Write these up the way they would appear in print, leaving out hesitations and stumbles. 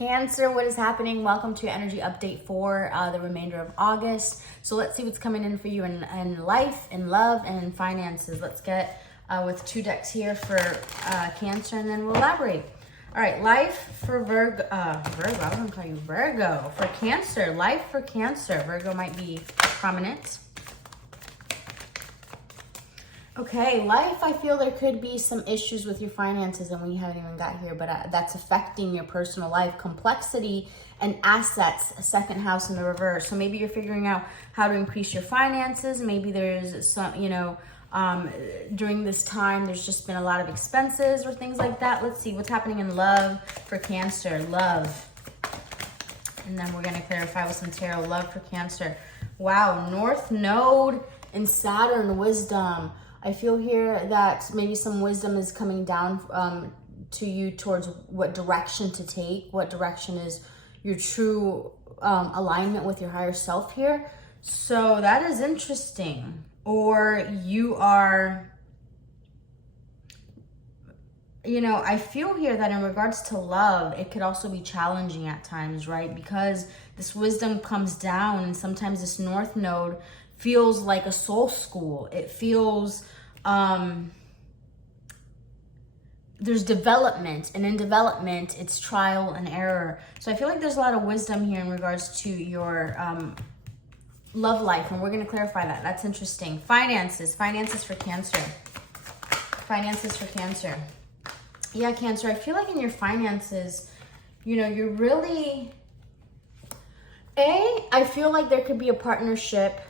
Cancer, what is happening? Welcome to your energy update for the remainder of August. So let's see what's coming in for you in life, in love, and in finances. Let's get with two decks here for Cancer, and then we'll elaborate. All right, life for Virgo. I was gonna call you Virgo. For Cancer, life for Cancer. Virgo might be prominent. Okay, life, I feel there could be some issues with your finances, and we haven't even got here, but that's affecting your personal life. Complexity and assets, second house in the reverse. So maybe you're figuring out how to increase your finances. Maybe there's some, during this time, there's just been a lot of expenses or things like that. Let's see what's happening in love for Cancer. Love. And then we're going to clarify with some tarot. Love for Cancer. Wow, North Node and Saturn, wisdom. I feel here that maybe some wisdom is coming down to you towards what direction to take, what direction is your true alignment with your higher self here. So that is interesting. Or you are, I feel here that in regards to love, it could also be challenging at times, right? Because this wisdom comes down, and sometimes this North Node feels like a soul school. It feels there's development, and in development it's trial and error. So I feel like there's a lot of wisdom here in regards to your love life, and we're going to clarify that. That's interesting. Finances for Cancer. Finances for Cancer. Yeah, Cancer, I feel like in your finances, you're really I feel like there could be a partnership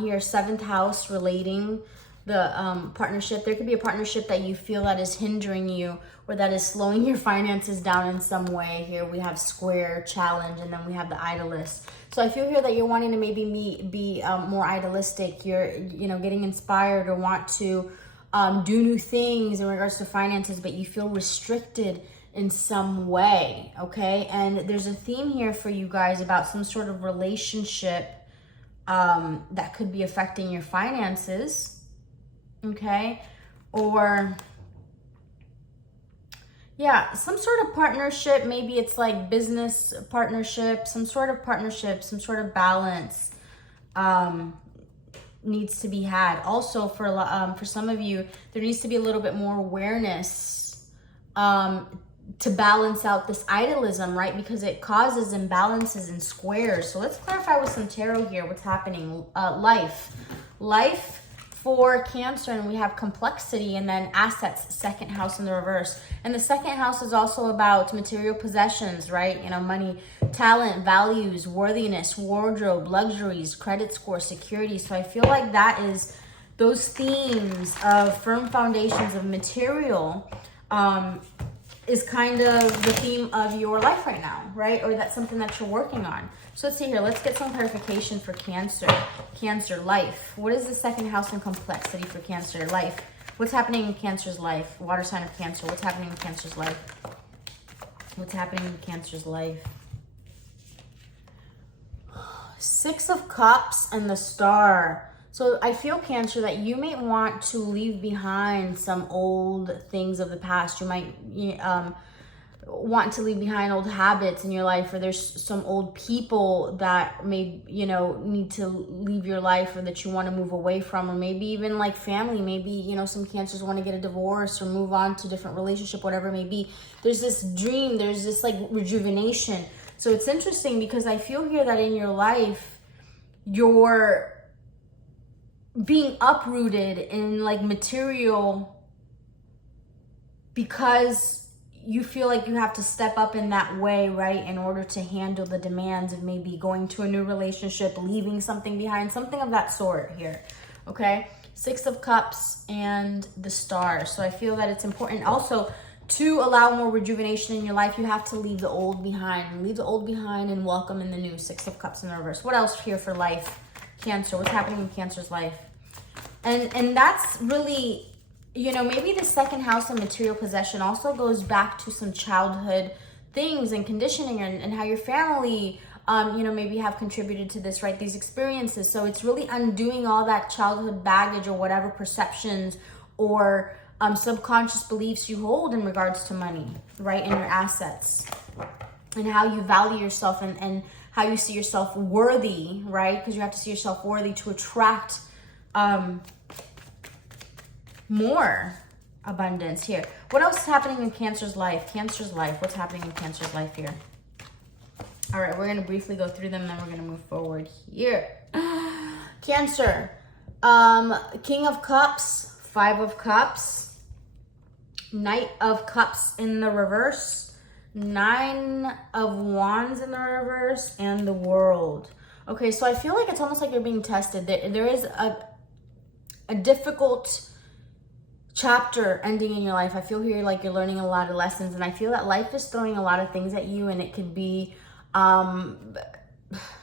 here, seventh house, relating the partnership. There could be a partnership that you feel that is hindering you, or that is slowing your finances down in some way. Here we have square, challenge, and then we have the idolist. So I feel here that you're wanting to maybe be more idealistic. You're getting inspired or want to do new things in regards to finances, but you feel restricted in some way. Okay, and there's a theme here for you guys about some sort of relationship that could be affecting your finances. Okay, or yeah, some sort of partnership. Maybe it's like business partnership, some sort of partnership, some sort of balance needs to be had. Also for some of you, there needs to be a little bit more awareness to balance out this idealism, right? Because it causes imbalances and squares. So let's clarify with some tarot here what's happening. Life for Cancer, and we have complexity, and then assets, second house in the reverse. And the second house is also about material possessions, right? Money, talent, values, worthiness, wardrobe, luxuries, credit score, security. So I feel like that is those themes of firm foundations of material is kind of the theme of your life right now, right? Or that's something that you're working on. So let's see here. Let's get some clarification for Cancer. Cancer, life. What is the second house in complexity for Cancer? Life. What's happening in Cancer's life? Water sign of Cancer. What's happening in Cancer's life? What's happening in Cancer's life? Six of Cups and the Star. So I feel, Cancer, that you may want to leave behind some old things of the past. You might want to leave behind old habits in your life, or there's some old people that may, need to leave your life, or that you want to move away from, or maybe even like family. Maybe, some Cancers want to get a divorce or move on to a different relationship, whatever it may be. There's this dream, there's this like rejuvenation. So it's interesting because I feel here that in your life, you're being uprooted in like material because you feel like you have to step up in that way, right? In order to handle the demands of maybe going to a new relationship, leaving something behind, something of that sort here, okay? Six of Cups and the Star. So I feel that it's important also to allow more rejuvenation in your life. You have to leave the old behind. Leave the old behind and welcome in the new. Six of Cups in the reverse. What else here for life? Cancer, what's happening in Cancer's life? And that's really, maybe the second house of material possession also goes back to some childhood things and conditioning, and how your family, maybe have contributed to this, right? These experiences. So it's really undoing all that childhood baggage or whatever perceptions or subconscious beliefs you hold in regards to money, right? And your assets. and how you value yourself, and how you see yourself worthy, right? Because you have to see yourself worthy to attract more abundance here. What else is happening in Cancer's life? Cancer's life. What's happening in Cancer's life here? All right, we're going to briefly go through them, and then we're going to move forward here. Cancer. King of Cups, Five of Cups, Knight of Cups in the reverse, Nine of Wands in the reverse, and the World. Okay, so I feel like it's almost like you're being tested. There is a difficult chapter ending in your life. I feel here like you're learning a lot of lessons, and I feel that life is throwing a lot of things at you, and it could be,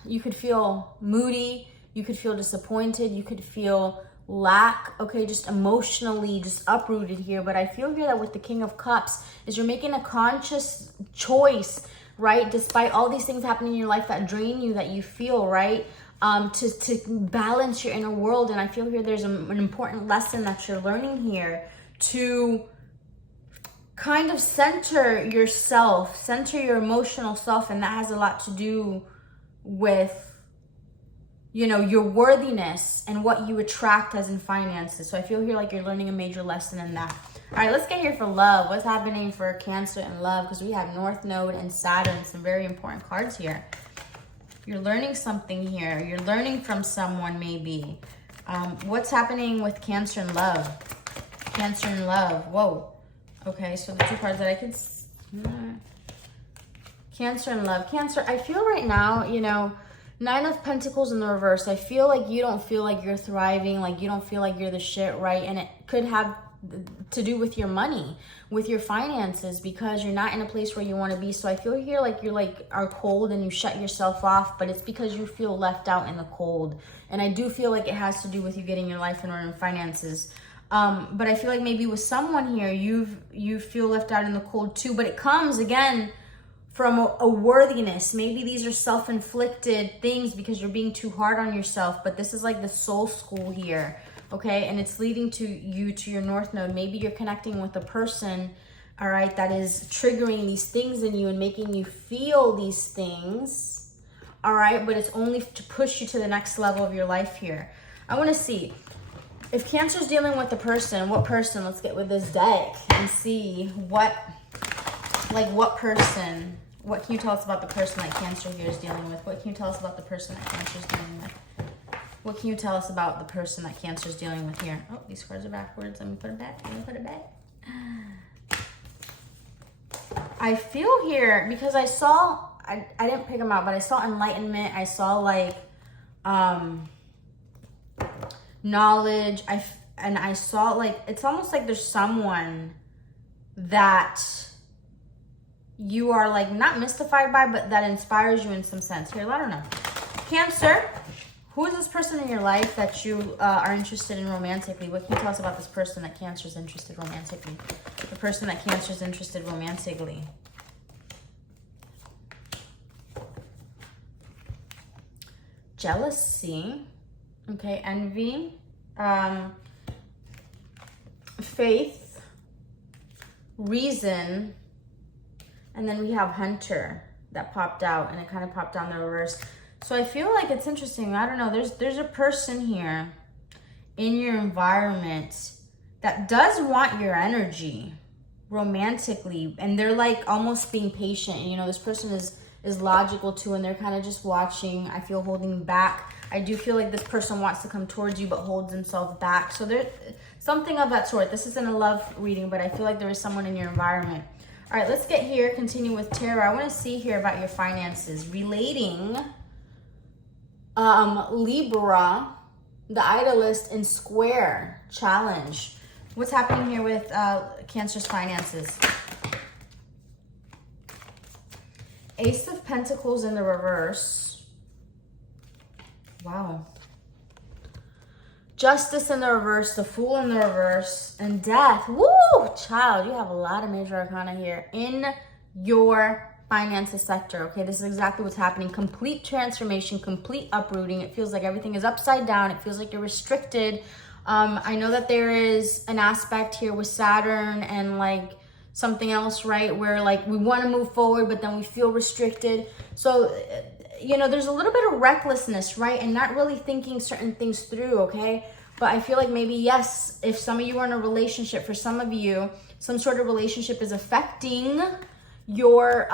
you could feel moody, you could feel disappointed, you could feel lack, okay, just emotionally just uprooted here. But I feel here that with the King of Cups is you're making a conscious choice, right, despite all these things happening in your life that drain you, that you feel, right, to balance your inner world. And I feel here there's an important lesson that you're learning here to kind of center yourself, center your emotional self, and that has a lot to do with, you know, your worthiness and what you attract as in finances. So I feel here like you're learning a major lesson in that. All right, let's get here for love. What's happening for Cancer and love? Because we have North Node and Saturn, some very important cards here. You're learning something here. You're learning from someone maybe. What's happening with Cancer and love? Cancer and love. Whoa. Okay, so the two cards that I could... Cancer and love. Cancer, I feel right now, you know, Nine of Pentacles in the reverse. I feel like you don't feel like you're thriving, like you don't feel like you're the shit, right? And it could have to do with your money, with your finances, because you're not in a place where you want to be. So I feel here like you're are cold and you shut yourself off, but it's because you feel left out in the cold. And I do feel like it has to do with you getting your life in order and finances. But I feel like maybe with someone here, you feel left out in the cold too, but it comes again from a worthiness. Maybe these are self-inflicted things because you're being too hard on yourself, but this is like the soul school here, okay? And it's leading to you to your North Node. Maybe you're connecting with a person, all right, that is triggering these things in you and making you feel these things, all right? But it's only to push you to the next level of your life here. I want to see if Cancer's dealing with a person, what person? Let's get with this deck and see what person. What can you tell us about the person that Cancer here is dealing with? What can you tell us about the person that Cancer is dealing with? What can you tell us about the person that Cancer is dealing with here? Oh, these cards are backwards. Let me put it back. Let me put it back. I feel here, because I saw, I didn't pick them out, but I saw enlightenment. I saw like knowledge. I saw like, it's almost like there's someone that you are like not mystified by, but that inspires you in some sense. Here, I don't know. Cancer, who is this person in your life that you are interested in romantically? What can you tell us about this person that Cancer is interested romantically? The person that Cancer is interested romantically. Jealousy, okay, envy, faith, reason, and then we have Hunter that popped out, and it kind of popped down the reverse. So I feel like it's interesting. I don't know. There's a person here in your environment that does want your energy romantically, and they're like almost being patient. And, you know, this person is logical too, and they're kind of just watching. I feel holding back. I do feel like this person wants to come towards you but holds himself back. So there's something of that sort. This isn't a love reading, but I feel like there is someone in your environment. All right, let's get here, continue with tarot. I want to see here about your finances. Relating Libra, the Idolist in square challenge. What's happening here with Cancer's finances? Ace of Pentacles in the reverse. Wow. Justice in the reverse, the Fool in the reverse, and Death. Woo! Child, you have a lot of major arcana here in your finances sector, okay? This is exactly what's happening. Complete transformation, complete uprooting. It feels like everything is upside down. It feels like you're restricted. I know that there is an aspect here with Saturn and like something else, right? Where like we want to move forward, but then we feel restricted. So, you know, there's a little bit of recklessness, right? And not really thinking certain things through, okay? But I feel like maybe, yes, if some of you are in a relationship, for some of you, some sort of relationship is affecting your,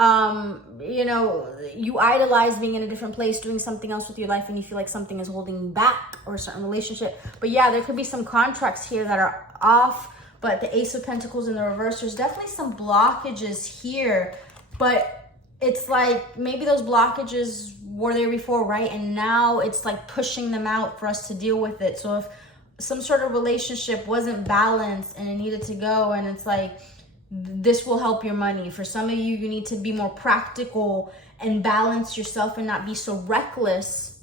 you know, you idolize being in a different place, doing something else with your life, and you feel like something is holding you back, or a certain relationship. But yeah, there could be some contracts here that are off, but the Ace of Pentacles in the reverse, there's definitely some blockages here, but it's like maybe those blockages were there before, right? And now it's like pushing them out for us to deal with it. So if some sort of relationship wasn't balanced and it needed to go, and it's like, this will help your money. For some of you, you need to be more practical and balance yourself and not be so reckless.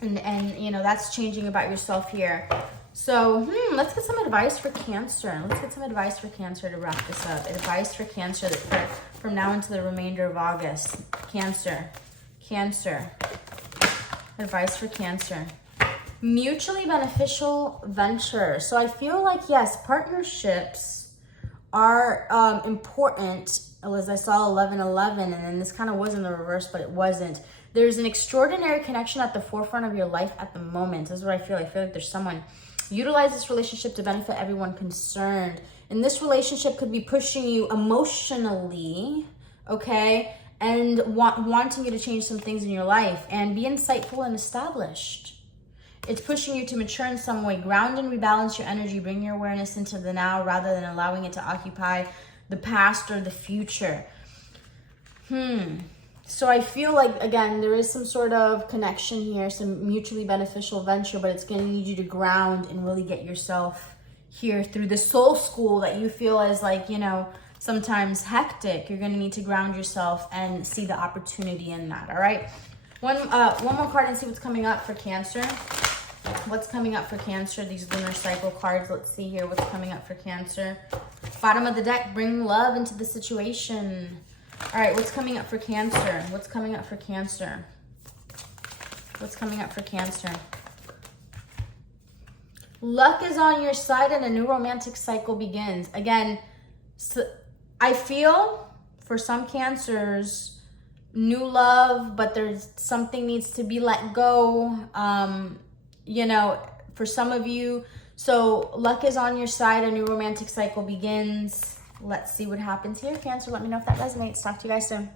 And you know, that's changing about yourself here. So let's get some advice for Cancer. Let's get some advice for Cancer to wrap this up. Advice for Cancer from now into the remainder of August. Cancer. Advice for Cancer. Mutually beneficial venture. So I feel like, yes, partnerships are important. As I saw 11-11, and then this kind of was in the reverse, but it wasn't. There's an extraordinary connection at the forefront of your life at the moment. This is what I feel. I feel like there's someone. Utilize this relationship to benefit everyone concerned. And this relationship could be pushing you emotionally, okay? And wanting you to change some things in your life and be insightful and established. It's pushing you to mature in some way. Ground and rebalance your energy. Bring your awareness into the now rather than allowing it to occupy the past or the future. So I feel like, again, there is some sort of connection here, some mutually beneficial venture, but it's going to need you to ground and really get yourself here through the soul school that you feel is like, you know, sometimes hectic. You're going to need to ground yourself and see the opportunity in that, all right? One more card and see what's coming up for Cancer. What's coming up for Cancer? These lunar cycle cards. Let's see here what's coming up for Cancer. Bottom of the deck, bring love into the situation. All right, what's coming up for Cancer? What's coming up for Cancer? What's coming up for Cancer? Luck is on your side and a new romantic cycle begins. Again, so I feel for some Cancers, new love, but there's something needs to be let go. You know, for some of you, so luck is on your side, a new romantic cycle begins. Let's see what happens here, Cancer. Let me know if that resonates. Talk to you guys soon.